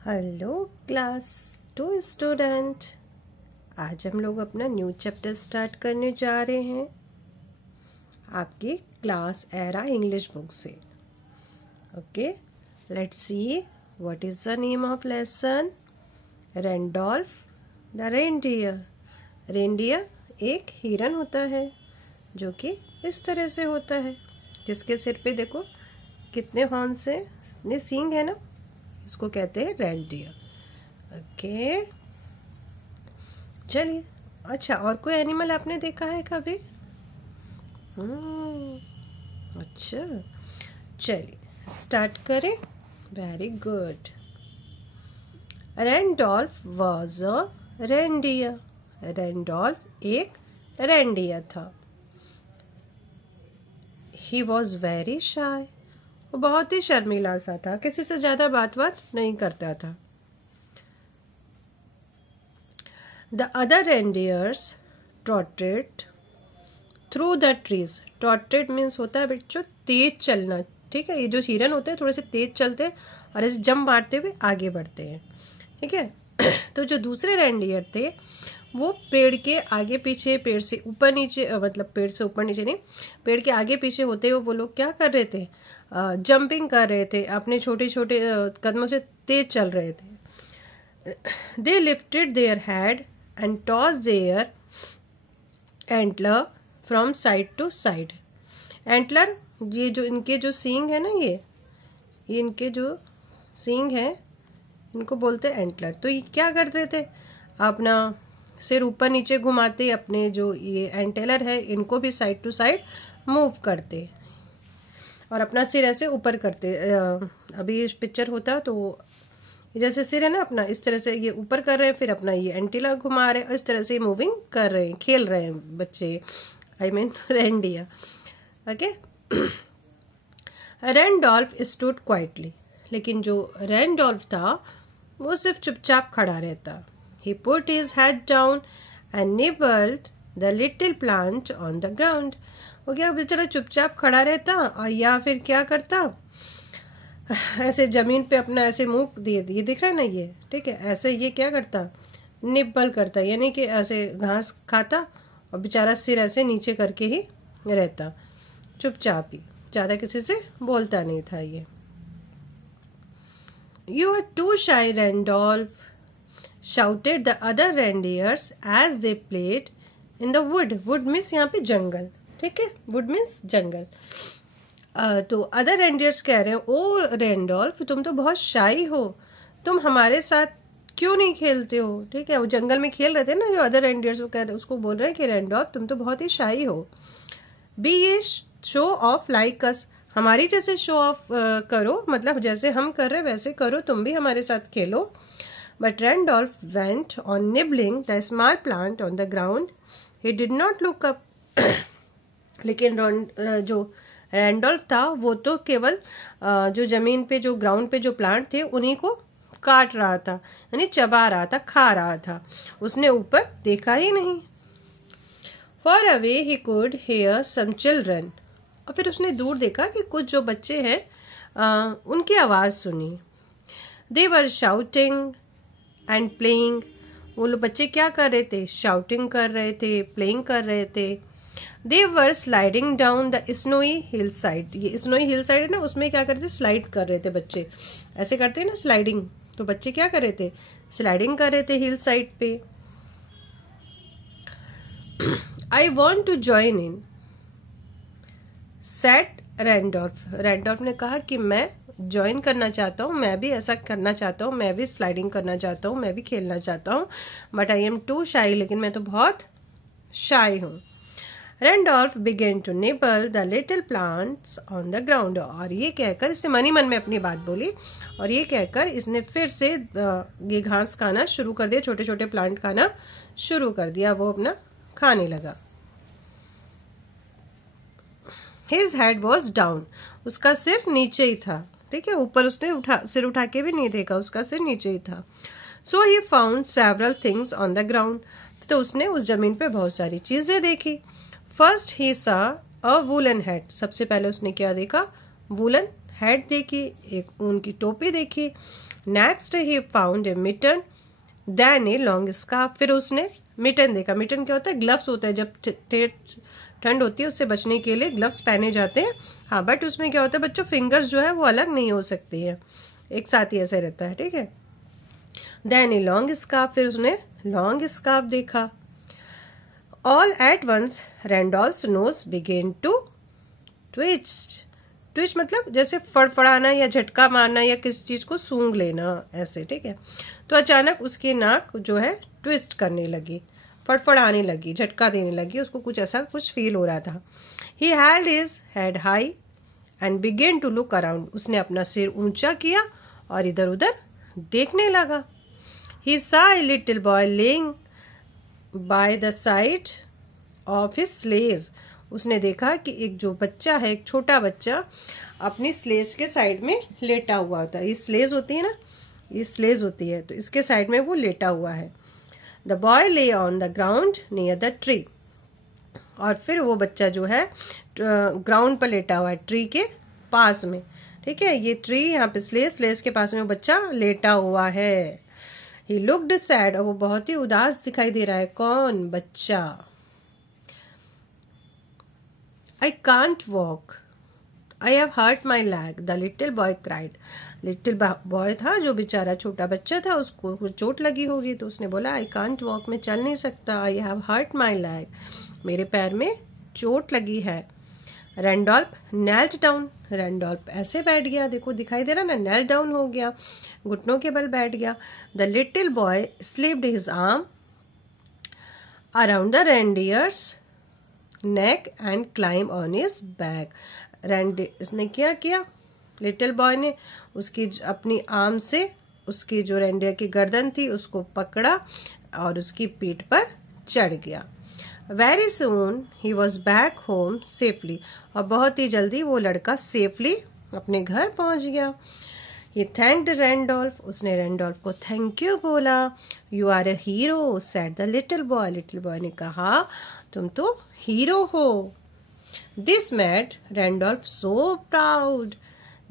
Hello class 2 student, आज हम लोग अपना न्यू चैप्टर स्टार्ट करने जा रहे हैं आपकी क्लास एरा इंग्लिश बुक से। Okay, let's see what is the name of lesson. Randolph the reindeer. Reindeer एक हिरन होता है जो कि इस तरह से होता है, जिसके सिर पे देखो कितने हॉर्न से सींग है ना, इसको कहते हैं रेनडियर। ओके, चलिए। अच्छा, और कोई एनिमल आपने देखा है कभी? अच्छा, चलिए स्टार्ट करें। Very good. Randolph was a reindeer. Randolph एक रेनडियर था। He was very shy. वो बहुत ही शर्मीला सा था, किसी से ज़्यादा बात नहीं करता था। The other reindeers trotted through the trees. Trotted means होता है बच्चों तेज चलना, ठीक है। ये जो हिरन होते हैं थोड़े से तेज चलते हैं और ऐसे जंप मारते हुए आगे बढ़ते हैं, ठीक है। तो जो दूसरे रेनडियर थे वो पेड़ के आगे पीछे, पेड़ से ऊपर नीचे, मतलब पेड़ से ऊपर नीचे नहीं, पेड़ के आगे पीछे होते हुए वो लोग क्या कर रहे थे? जंपिंग कर रहे थे, अपने छोटे छोटे कदमों से तेज चल रहे थे। They lifted their head and toss their antler from side to side. Antler, ये जो इनके जो सींग है ना, ये इनके जो सींग है इनको बोलते हैं एंटलर। तो ये क्या कर रहे थे? अपना सिर ऊपर नीचे घुमाते, अपने जो ये एंटेलर है इनको भी साइड टू साइड मूव करते और अपना सिर ऐसे ऊपर करते। अभी पिक्चर होता तो जैसे सिर है ना अपना, इस तरह से ये ऊपर कर रहे हैं, फिर अपना ये एंटीला घुमा रहे हैं, इस तरह से मूविंग कर रहे हैं, खेल रहे हैं बच्चे, I mean reindeer. Okay. Randolph stood quietly. लेकिन जो रैंडोल्फ था वो सिर्फ चुपचाप खड़ा रहता। He put his head down and nibbled the little plant on the ground. वो क्या बेचारा चुपचाप खड़ा रहता और या फिर क्या करता, ऐसे जमीन पे अपना ऐसे मुंह दिए, ये दिख रहा है ना ये, ठीक है, ऐसे ये क्या करता, निब्बल करता, यानी कि ऐसे घास खाता और बेचारा सिर ऐसे नीचे करके ही रहता, चुपचाप ही, ज़्यादा किसी से बोलता नहीं था ये। You are too shy Randolph, shouted the other reindeers as they played in the wood. Wood means यहाँ पे जंगल, ठीक है, वुड मीन्स जंगल। तो अदर रेनडियर्स कह रहे हैं, ओ रैंडोल्फ तुम तो बहुत शाई हो, तुम हमारे साथ क्यों नहीं खेलते हो, ठीक है। वो जंगल में खेल रहे थे ना जो अदर रेनडियर्स, वो कह रहे, उसको बोल रहे हैं कि रैंडोल्फ तुम तो बहुत ही शाई हो। बी ये शो ऑफ लाइक अस, हमारी जैसे शो ऑफ करो, मतलब जैसे हम कर रहे वैसे करो, तुम भी हमारे साथ खेलो। But Randolph went on nibbling the small plant on the ground, he did not look up. लेकिन जो रैंडोल्फ था वो तो केवल जो ज़मीन पे, जो ग्राउंड पे जो प्लांट थे उन्हीं को काट रहा था, यानी चबा रहा था, खा रहा था, उसने ऊपर देखा ही नहीं। Far away he could hear some children, और फिर उसने दूर देखा कि कुछ जो बच्चे हैं उनकी आवाज़ सुनी। दे वर शाउटिंग एंड प्लेइंग। वो लोग बच्चे क्या कर रहे थे? शाउटिंग कर रहे थे, प्लेइंग कर रहे थे। They were sliding down the snowy hillside. ये snowy hillside है ना, उसमें क्या करते? स्लाइड कर रहे थे बच्चे, ऐसे करते हैं ना स्लाइडिंग, तो बच्चे क्या कर रहे थे? स्लाइडिंग कर रहे थे हिल साइड पे। I want to join in, said Randolph. Randolph ने कहा कि मैं ज्वाइन करना चाहता हूँ, मैं भी ऐसा करना चाहता हूँ, मैं भी स्लाइडिंग करना चाहता हूँ, मैं भी खेलना चाहता हूँ, बट आई एम टू शाई, लेकिन मैं तो बहुत शाई हूँ। Randolph began to nibble the little plants on the ground. और ये कहकर इसने मन ही मन में अपनी बात बोली और ये कहकर इसने फिर से ये घास खाना शुरू कर दिया, छोटे छोटे प्लांट खाना शुरू कर दिया, वो अपना खाने लगा। His head was down. उसका सिर नीचे ही था, ठीक है, ऊपर उसने सिर उठा के भी नहीं देखा, उसका सिर नीचे ही था। So he found several things on the ground. तो उसने उस जमीन पे बहुत सारी चीज़ें देखी। फर्स्ट ही सा अ वूलन हैट, सबसे पहले उसने क्या देखा? वूलन हैट देखी, एक ऊन की टोपी देखी। Next he found a mitten, then a long scarf. फिर उसने मिटन देखा। मिटन क्या होता है? ग्लव्स होता है, जब ठंड होती है उससे बचने के लिए ग्लव्स पहने जाते हैं। हाँ, बट उसमें क्या होता है बच्चों, फिंगर्स जो है वो अलग नहीं हो सकती है, एक साथ ही ऐसे रहता है, ठीक है। देन ए लॉन्ग स्कार्फ, फिर उसने लॉन्ग स्कार्फ देखा। All at once Randolph's nose began to twist. Twist मतलब जैसे फड़फड़ाना या झटका मारना या किसी चीज़ को सूंघ लेना, ऐसे, ठीक है। तो अचानक उसकी नाक जो है ट्विस्ट करने लगी, फड़फड़ाने लगी, झटका देने लगी, उसको कुछ ऐसा कुछ फील हो रहा था। He held his head high and began to look around. उसने अपना सिर ऊंचा किया और इधर उधर देखने लगा। ही saw a little boy laying by the side of his sledge. उसने देखा कि एक जो बच्चा है, एक छोटा बच्चा अपनी स्लेज के साइड में लेटा हुआ था। ये स्लेज होती है ना, ये स्लेज होती है, तो इसके साइड में वो लेटा हुआ है। The boy lay on the ground near the tree. और फिर वो बच्चा जो है ग्राउंड पर लेटा हुआ है, ट्री के पास में, ठीक है। ये ट्री यहाँ पे स्लेज के पास में वो बच्चा लेटा हुआ है। He looked sad, और वो बहुत ही उदास दिखाई दे रहा है। कौन? बच्चा। I can't walk. I have hurt my leg. The little boy cried. Little boy था, जो बेचारा छोटा बच्चा था, उसको चोट लगी होगी, तो उसने बोला I can't walk, मैं चल नहीं सकता। I have hurt my leg. मेरे पैर में चोट लगी है। रैंडॉल्फ knelt down. रैंडॉल्फ ऐसे बैठ गया, देखो दिखाई दे रहा ना, knelt down हो गया, घुटनों के बल बैठ गया। The little boy slipped his arm around the reindeer's neck and climbed on his back. इसने क्या किया? लिटिल बॉय ने उसकी अपनी आर्म से उसकी जो रेंडियर की गर्दन थी उसको पकड़ा और उसकी पीठ पर चढ़ गया। Very soon he was back home safely. और बहुत ही जल्दी वो लड़का सेफली अपने घर पहुंच गया। He thanked Randolph. उसने रैंडोल्फ को थैंक यू बोला। You are a hero, said the little boy. Little boy ने कहा, तुम तो हीरो हो। This made Randolph so proud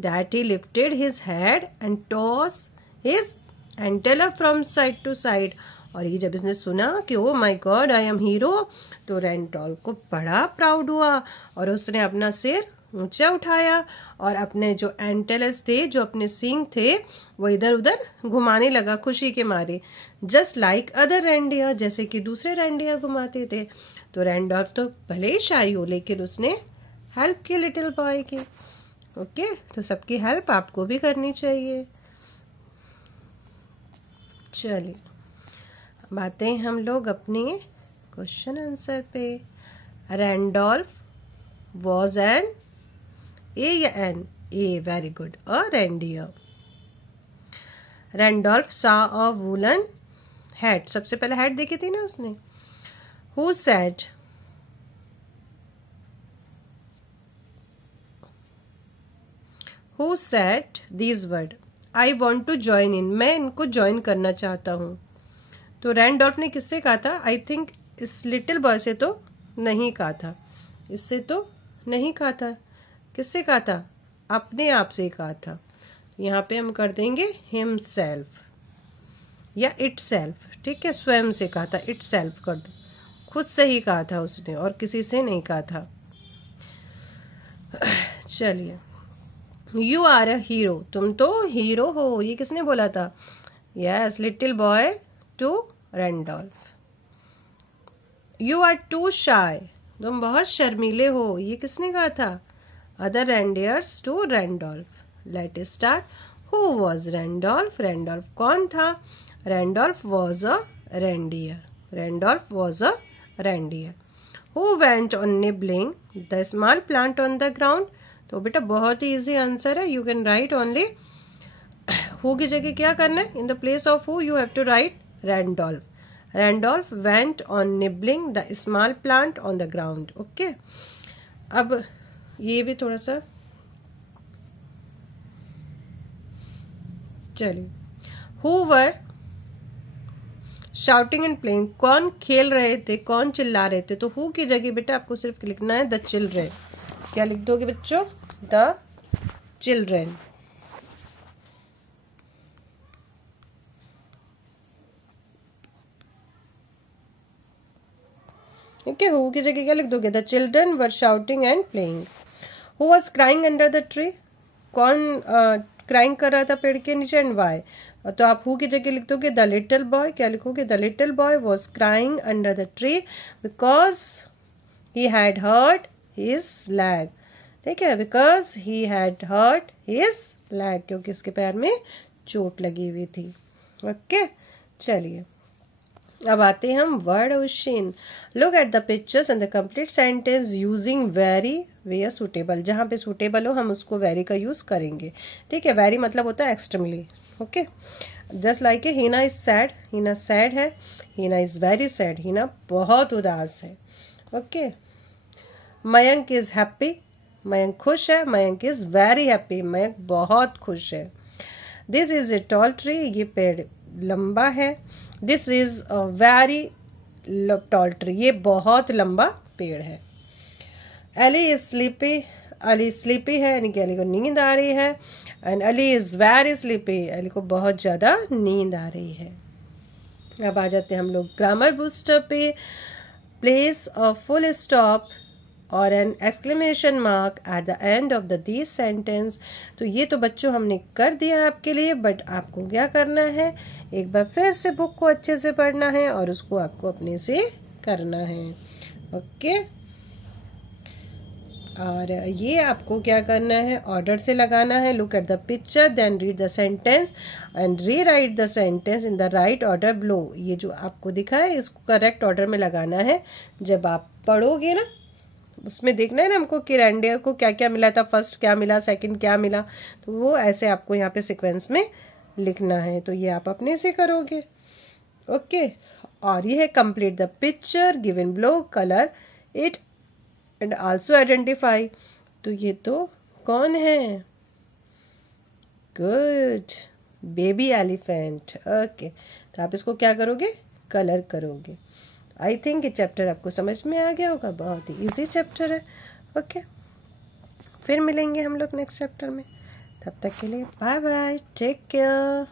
that he lifted his head and tossed his antenna from side to side. और ये जब इसने सुना कि oh my God I am hero, तो रैंडोल्फ को बड़ा प्राउड हुआ और उसने अपना सिर ऊंचा उठाया और अपने जो एंटेलस थे, जो अपने सींग थे, वो इधर उधर घुमाने लगा खुशी के मारे। जस्ट लाइक अदर रेंडियर, जैसे कि दूसरे रेंडियर घुमाते थे। तो रैंडोल्फ तो भले ही शाई हो, लेकिन उसने हेल्प की लिटिल बॉय की। ओके, तो सबकी हेल्प आपको भी करनी चाहिए। चलिए अब आते हैं हम लोग अपने क्वेश्चन आंसर पे। रैंडोल्फ वॉज एन ए या an? A, very good, a reindeer. Randolph saw a woollen hat, सबसे पहले हैट देखी थी ना उसने। Who said? Who said these word? I want to join in, मैं इनको ज्वाइन करना चाहता हूँ। तो रैंडोल्फ ने किससे कहा था? आई थिंक इस लिटिल बॉय से तो नहीं कहा था, इससे तो नहीं कहा था, किससे कहा था? अपने आप से कहा था। यहाँ पे हम कर देंगे हिमसेल्फ या इटसेल्फ, ठीक है, स्वयं से कहा था, इटसेल्फ कर दो, खुद से ही कहा था उसने और किसी से नहीं कहा था। चलिए, यू आर अ हीरो, तुम तो हीरो हो, ये किसने बोला था? Yes, little boy to Randolph. You are too shy, तुम बहुत शर्मीले हो, ये किसने कहा था? Other reindeers to Randolph. Let start. Who was Randolph? Randolph कौन था? Randolph was a reindeer. Randolph was a reindeer. Who went on nibbling the small plant on the ground? तो बेटा बहुत ही इजी आंसर है, you can write only who की जगह क्या करना है? In the place of who you have to write Randolph. Randolph went on nibbling the small plant on the ground. Okay. अब ये भी थोड़ा सा चलिए। Who were shouting and playing? कौन खेल रहे थे, कौन चिल्ला रहे थे? तो who की जगह बेटा आपको सिर्फ लिखना है the children। क्या लिख दोगे बच्चों? The children. Okay, who की जगह क्या लिख दोगे? The children were shouting and playing. Who was crying under the tree? कौन crying कर रहा था पेड़ के नीचे and why? तो आप who की जगह लिख दोगे the little boy. क्या लिखोगे? The little boy was crying under the tree because he had hurt his leg. ठीक है, because he had hurt his leg, क्योंकि उसके पैर में चोट लगी हुई थी. ओके, चलिए अब आते हैं हम word question. Look at the pictures and the complete sentence using very where suitable. जहाँ पे सूटेबल हो हम उसको वेरी का यूज़ करेंगे. ठीक है, वेरी मतलब होता है extremely. Okay, just like a Heena is sad. Heena sad है. Heena is very sad. Heena बहुत उदास है. Okay, Mayank is happy. Mayank खुश है. Mayank is very happy. Mayank बहुत खुश है. This is a tall tree. ये पेड़ लंबा है. This is a very tall tree. ये बहुत लंबा पेड़ है. Ali is sleepy. Ali sleepy है, यानी कि अली को नींद आ रही है. And Ali is very sleepy. Ali को बहुत ज़्यादा नींद आ रही है. अब आ जाते हैं हम लोग ग्रामर बूस्टर पे. प्लेस अ फुल स्टॉप और an exclamation mark at the end of the this sentence. तो ये तो बच्चों हमने कर दिया आपके लिए, बट आपको क्या करना है, एक बार फिर से बुक को अच्छे से पढ़ना है और उसको आपको अपने से करना है. ओके, और ये आपको क्या करना है, ऑर्डर से लगाना है. Look at the picture, then read the sentence and rewrite the sentence in the right order below. ये जो आपको दिखा है इसको करेक्ट ऑर्डर में लगाना है. जब आप पढ़ोगे ना, उसमें देखना है ना हमको कि रेंडियर को क्या क्या मिला था, फर्स्ट क्या मिला, सेकंड क्या मिला, तो वो ऐसे आपको यहाँ पे सीक्वेंस में लिखना है. तो ये आप अपने से करोगे. ओके, और ये है complete the picture given below, colour it and also identify. तो ये तो कौन है, गुड, बेबी एलिफेंट. ओके, तो आप इसको क्या करोगे, कलर करोगे. आई थिंक ये चैप्टर आपको समझ में आ गया होगा. बहुत ही इजी चैप्टर है. ओके, फिर मिलेंगे हम लोग नेक्स्ट चैप्टर में. तब तक के लिए बाय बाय, टेक केयर.